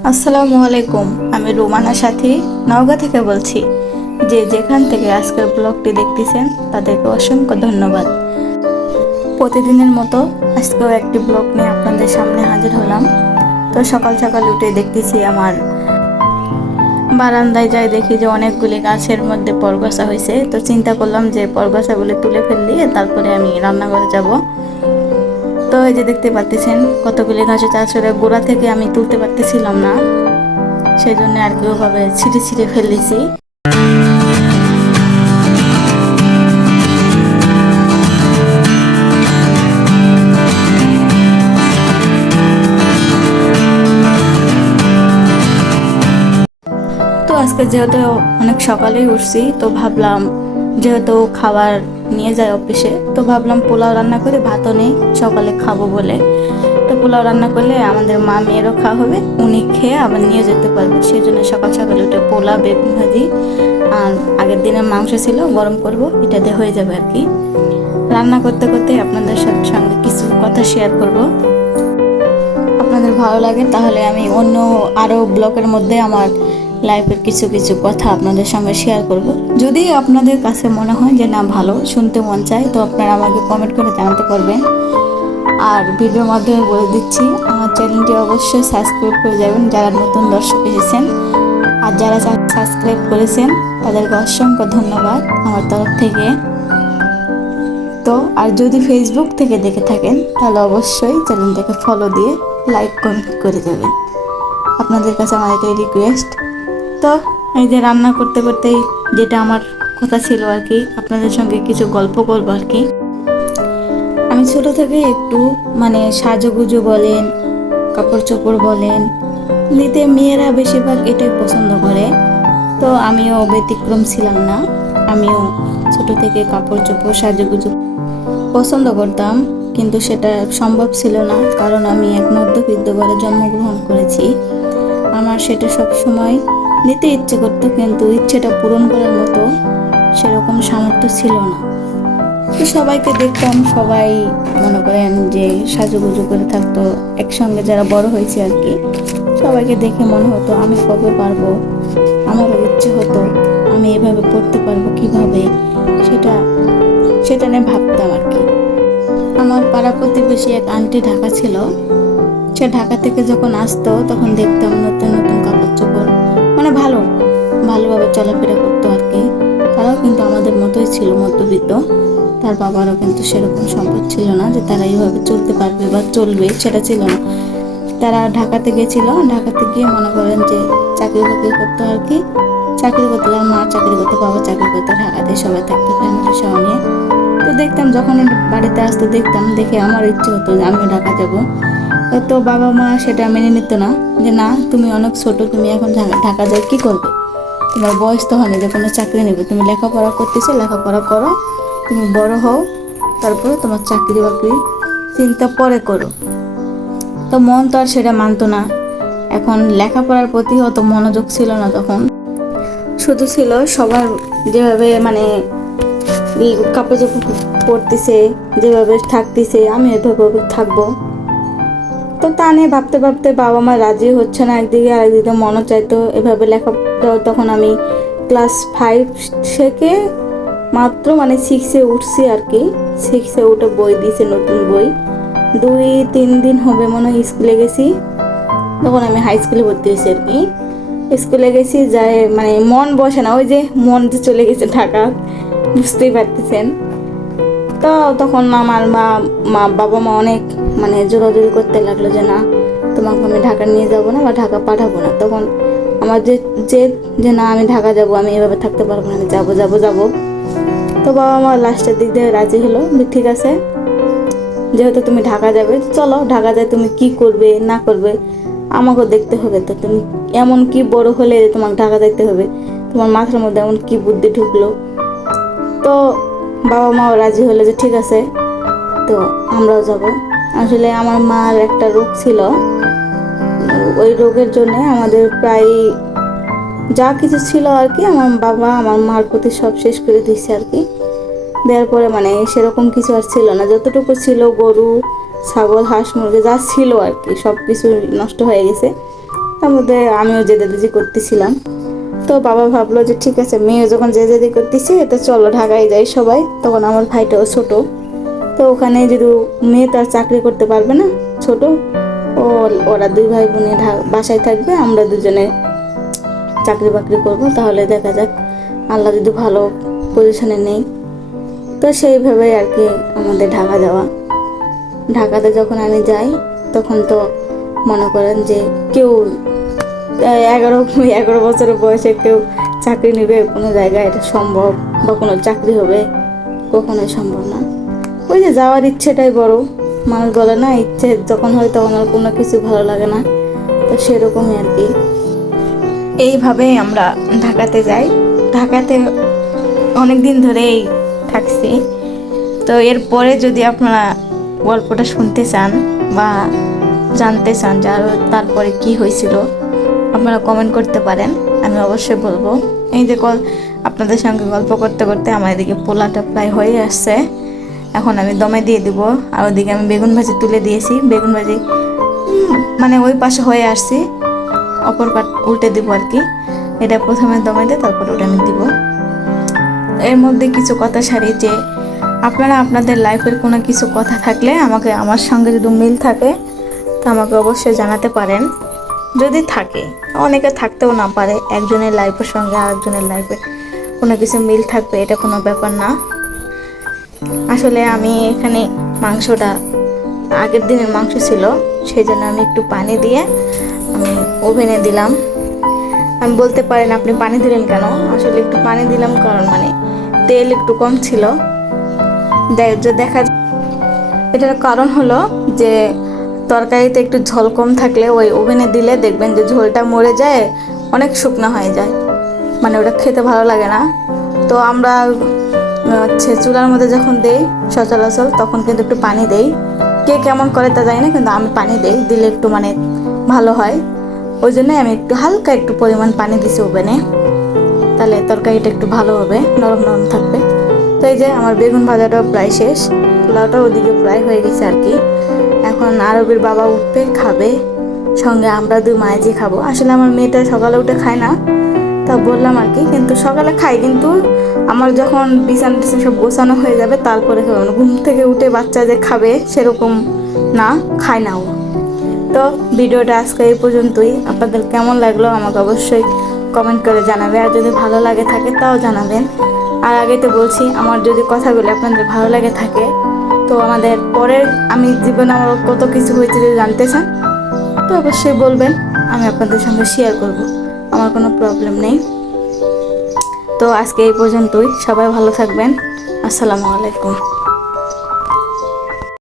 আসসালামু আলাইকুম, আমি রোমানা সাথী, নওগাঁ থেকে বলছি। যে যেখান থেকে আজকের ব্লগটি দেখতেছেন, তাদেরকে অসংখ্য ধন্যবাদ। প্রতিদিনের মতো আজকেও একটি ব্লগ নিয়ে আপনাদের সামনে হাজির হলাম। তো সকাল সকাল উঠে দেখতেছি আমার বারান্দায় যাই দেখি যে অনেকগুলি গাছের মধ্যে পরগাছা হয়েছে তো চিন্তা করলাম যে পরগাছাগুলি তুলে ফেললি, তারপরে আমি রান্নাঘরে যাব। তো এই যে দেখতে পাচ্ছেন কতগুলি গাছের আসলে গোড়া থেকে আমি তুলতে পারতেছিলাম না। সেই জন্য আর কি ওভাবে ছিঁড়ে ছিঁড়ে ফেলেছি তো আজকে যেহেতু অনেক সকালেই উঠছি, তো ভাবলাম যেহেতু খাবার নিয়ে যায় অফিসে। তো ভাবলাম পোলাও রান্না করে ভাতও নেই, সকালে খাব বলে। তো পোলাও রান্না করলে আমাদের মা মেয়েরও খাওয়া হবে, উনি খেয়ে আবার নিয়ে যেতে পারবে। সেই জন্য সকাল সকালে উঠে পোলা বেগুন ভাজি, আর আগের দিনের মাংস ছিল, গরম করব এটা দিয়ে হয়ে যাবে আর কি। রান্না করতে করতে আপনাদের সঙ্গে কিছু কথা শেয়ার করব। আপনাদের ভালো লাগে, তাহলে আমি অন্য আরও ব্লকের মধ্যে আমার লাইফের কিছু কিছু কথা আপনাদের সঙ্গে শেয়ার করব। যদি আপনাদের কাছে মনে হয় যে না, ভালো, শুনতে মন চায়, তো আপনারা আমাকে কমেন্ট করে জানাতে পারবেন। আর ভিডিওর মাধ্যমে বলে দিচ্ছি, আমার চ্যানেলটি অবশ্যই সাবস্ক্রাইব করে যাবেন যারা নতুন দর্শক এসেছেন। আর যারা সাবস্ক্রাইব করেছেন, তাদেরকে অসংখ্য ধন্যবাদ আমার তরফ থেকে। তো, আর যদি ফেসবুক থেকে দেখে থাকেন, তাহলে অবশ্যই চ্যানেলটাকে ফলো দিয়ে লাইক কমেন্ট করে যাবেন আপনাদের কাছে আমার এটাই রিকোয়েস্ট তো এই যে রান্না করতে করতেই যেটা আমার কথা ছিল আর কি, আপনাদের সঙ্গে কিছু গল্প করব আর কি। আমি ছোট থেকে একটু মানে সাজুগুজু বলেন কাপড় চোপড় বলেন নিতে মেয়েরা বেশিরভাগ এটাই পছন্দ করে। তো আমিও ব্যতিক্রম ছিলাম না, আমিও ছোট থেকে কাপড় চোপড় সাজুগুজু পছন্দ করতাম, কিন্তু সেটা সম্ভব ছিল না, কারণ আমি এক মধ্যবিত্ত ঘরে জন্মগ্রহণ করেছি। আমার সেটা সব সময় নিতে ইচ্ছে করতো, কিন্তু ইচ্ছেটা পূরণ করার মতো সেরকম সামর্থ্য ছিল না। তো সবাইকে দেখতাম, সবাই মনে করেন যে সাজুগুজু করে থাকতো, একসঙ্গে যারা বড় হয়েছে আর কি, সবাইকে দেখে মনে হতো, আমি কবে পারব? আমারও ইচ্ছে হতো, আমি এভাবে পড়তে পারব কীভাবে? সেটা সেটা নিয়ে ভাবতাম আর কি। আমার পাড়া প্রতিবেশী এক আন্টি ঢাকা ছিল। সে ঢাকা থেকে যখন আসতো, তখন দেখতাম নতুন ভালো, ভালোভাবে চলাফেরা করতো আর কি। তারাও কিন্তু আমাদের মতোই ছিল মধ্যবিত্ত। তার বাবারও কিন্তু সেরকম সম্পদ ছিল না যে তারা এইভাবে চলতে পারবে বা চলবে, সেটা ছিল না। তারা ঢাকাতে গেছিল, ঢাকাতে গিয়ে মনে করেন যে চাকরি বাকরি করতো আর কি। চাকরি করতো, তার মা চাকরি করতো, বাবা চাকরি করতো, ঢাকাতে সবাই থাকতো ফ্যামিলি সহ নিয়ে। তো দেখতাম যখন বাড়িতে আসতো, দেখতাম দেখে আমার ইচ্ছে হতো যে আমিও ঢাকা যাব। তো বাবা মা সেটা মেনে নিত না। যে না, তুমি অনেক ছোট, তুমি এখন ঢাকা যাই কী করবে? তোমার বয়স তো হয়নি যে কোনো চাকরি নেবে। তুমি লেখাপড়া করতেছো, লেখাপড়া করো। তুমি বড় হও, তারপরে তোমার চাকরি বাকরি চিন্তা পরে করো। তো মন তো আর সেটা মানতো না। এখন লেখাপড়ার প্রতি অত মনোযোগ ছিল না তখন। শুধু ছিল সবার যেভাবে মানে কাপড় চোপড় পরতেছে, যেভাবে থাকতেছে আমি এভাবে থাকব। তো তা নিয়ে ভাবতে ভাবতে বাবা মা রাজি হচ্ছে না একদিকে আরেকদিকে মনও চাইতো এভাবে লেখাপড়া তখন আমি ক্লাস ফাইভ থেকে মাত্র মানে সিক্সে উঠছি আর কি। সিক্সে উঠে বই দিয়েছে, নতুন বই। দুই, তিন দিন হবে মনে হয় স্কুলে গেছি। তখন আমি হাই স্কুলে ভর্তি হয়েছি আর কি। স্কুলে গেছি, যাই মানে মন বসে না, ওই যে মন যে চলে গেছে ঢাকা, বুঝতেই পারতেছেন। তো তখন আমার মা মা, বাবা, মা অনেক মানে জোরাজোরি করতে লাগল যে না, তোমাকে আমি ঢাকা নিয়ে যাব না বা ঢাকা পাঠাবো না। তখন আমার যে যে যে না, আমি ঢাকা যাব, আমি এভাবে থাকতে পারব না, আমি যাব যাব যাব। তো বাবা মা লাস্টের দিক দিয়ে রাজি হলো ঠিক আছে, যেহেতু তুমি ঢাকা যাবে চলো ঢাকা যায় তুমি কি করবে, না করবে, আমাকেও দেখতে হবে তো। তুমি এমন কি বড় হলে তোমাকে ঢাকা দেখতে হবে? তোমার মাথার মধ্যে এমন কি বুদ্ধি ঢুকলো? তো বাবা মাও রাজি হলো যে ঠিক আছে, তো আমরাও যাব। আসলে আমার মার একটা রোগ ছিল। ওই রোগের জন্য আমাদের প্রায় যা কিছু ছিল আর কি, আমার বাবা আমার মার প্রতি সব শেষ করে দিচ্ছে আর কি। দেওয়ার পরে মানে সেরকম কিছু আর ছিল না। যতটুকু ছিল গরু, ছাগল, হাঁস, মুরগি, যা ছিল আর কি সব কিছু নষ্ট হয়ে গেছে। তার মধ্যে আমিও জেদাজেদি করতেছিলাম। তো বাবা ভাবলো যে ঠিক আছে মেয়ে যখন যে যেদি করতেছে, তো চলো ঢাকায় যাই সবাই। তখন আমার ভাইটাও ছোট। তো ওখানে যদি মেয়ে তার চাকরি করতে পারবে না, ছোট, ও, ওরা দুই ভাই বোনে বাসায় থাকবে, আমরা দুজনে চাকরি বাকরি করব, তাহলে দেখা যাক। আল্লাহ যদি ভালো পজিশনে নেই। তো সেইভাবে আর কি আমাদের ঢাকা যাওয়া। ঢাকাতে যখন আমি যাই, তখন তো মনে করেন যে কেউ এগারো এগারো বছরের বয়সে কেউ চাকরি নেবে কোনো জায়গায়, এটা সম্ভব বা কোনো চাকরি হবে, কখনোই সম্ভব না। ওই যে যাওয়ার ইচ্ছেটাই বড়, মানুষ বলে না, ইচ্ছে যখন হয় তখন আর কোনো কিছু ভালো লাগে না, তো সেরকমই আর কি। এইভাবেই আমরা ঢাকাতে যাই। ঢাকাতে অনেক দিন ধরেই থাকছি। তো এরপরে যদি আপনারা গল্পটা শুনতে চান বা জানতে চান যে আরও তারপরে কি হয়েছিল আপনারা কমেন্ট করতে পারেন, আমি অবশ্যই বলব। এই যে কল আপনাদের সঙ্গে গল্প করতে করতে আমার এদিকে পোলাটা প্রায় হয়ে আসছে। এখন আমি দমে দিয়ে দিব, আর ওদিকে আমি বেগুন ভাজি তুলে দিয়েছি। বেগুন ভাজি মানে ওই পাশে হয়ে আসছি। অপর পাট উল্টে দিব আর কি। এটা প্রথমে দমে দিয়ে তারপর ওটা আমি দিব। এর মধ্যে কিছু কথা সারি যে, আপনারা আপনাদের লাইফের কোনো কিছু কথা থাকলে আমাকে আমার সঙ্গে যদি মিল থাকে, তা আমাকে অবশ্যই জানাতে পারেন। যদি থাকে অনেকে থাকতেও না পারে, একজনের লাইফের সঙ্গে আরেকজনের লাইফে কোনো কিছু মিল থাকবে, এটা কোনো ব্যাপার না। আসলে আমি এখানে মাংসটা, আগের দিনের মাংস ছিল সেই জন্য আমি একটু পানি দিয়ে আমি ওভেনে দিলাম। আমি বলতে পারেন আপনি পানি দিলেন কেন? আসলে একটু পানি দিলাম কারণ মানে তেল একটু কম ছিল। দেখা এটার কারণ হলো যে তরকারিতে একটু ঝোল কম থাকলে ওই ওভেনে দিলে দেখবেন যে ঝোলটা মরে যায়, অনেক শুকনো হয়ে যায়। মানে ওটা খেতে ভালো লাগে না। তো আমরা হচ্ছে চুলার মধ্যে যখন দেই সচরাচর, তখন কিন্তু একটু পানি দেই। কে কেমন করে তা জানি না, কিন্তু আমি পানি দেই, দিলে একটু মানে ভালো হয়। ওই জন্যই আমি একটু হালকা একটু পরিমাণ পানি দিছি ওভেনে। তাহলে তরকারিটা একটু ভালো হবে, নরম নরম থাকবে। তো এই যে আমার বেগুন ভাজাটাও প্রায় শেষ, পোলাওটা ওদিকে প্রায় হয়ে গেছে আর কি। এখন আরবের বাবা উঠবে, খাবে, সঙ্গে আমরা দুই মায়ে যে খাব। আসলে আমার মেয়েটা সকালে উঠে খায় না, তা বললাম আর কি, কিন্তু সকালে খাই কিন্তু আমার যখন বিছানা টিছানা সব গোছানো হয়ে যাবে, তারপরে খাবে। মানে ঘুম থেকে উঠে বাচ্চা যে খাবে, সেরকম না, খায় না ও। তো ভিডিওটা আজকে এই পর্যন্তই। আপনাদের কেমন লাগল আমাকে অবশ্যই কমেন্ট করে জানাবে, আর যদি ভালো লাগে থাকে তাও জানাবেন। আর আগে তো বলছি, আমার যদি কথাগুলো আপনাদের ভালো লাগে থাকে, তো আমাদের পরের, আমি জীবনে আমার কত কিছু হয়েছে যদি জানতে চান, তো অবশ্যই বলবেন, আমি আপনাদের সঙ্গে শেয়ার করব, আমার কোনো প্রবলেম নেই। তো আজকে এই পর্যন্তই, সবাই ভালো থাকবেন, আসসালামু আলাইকুম।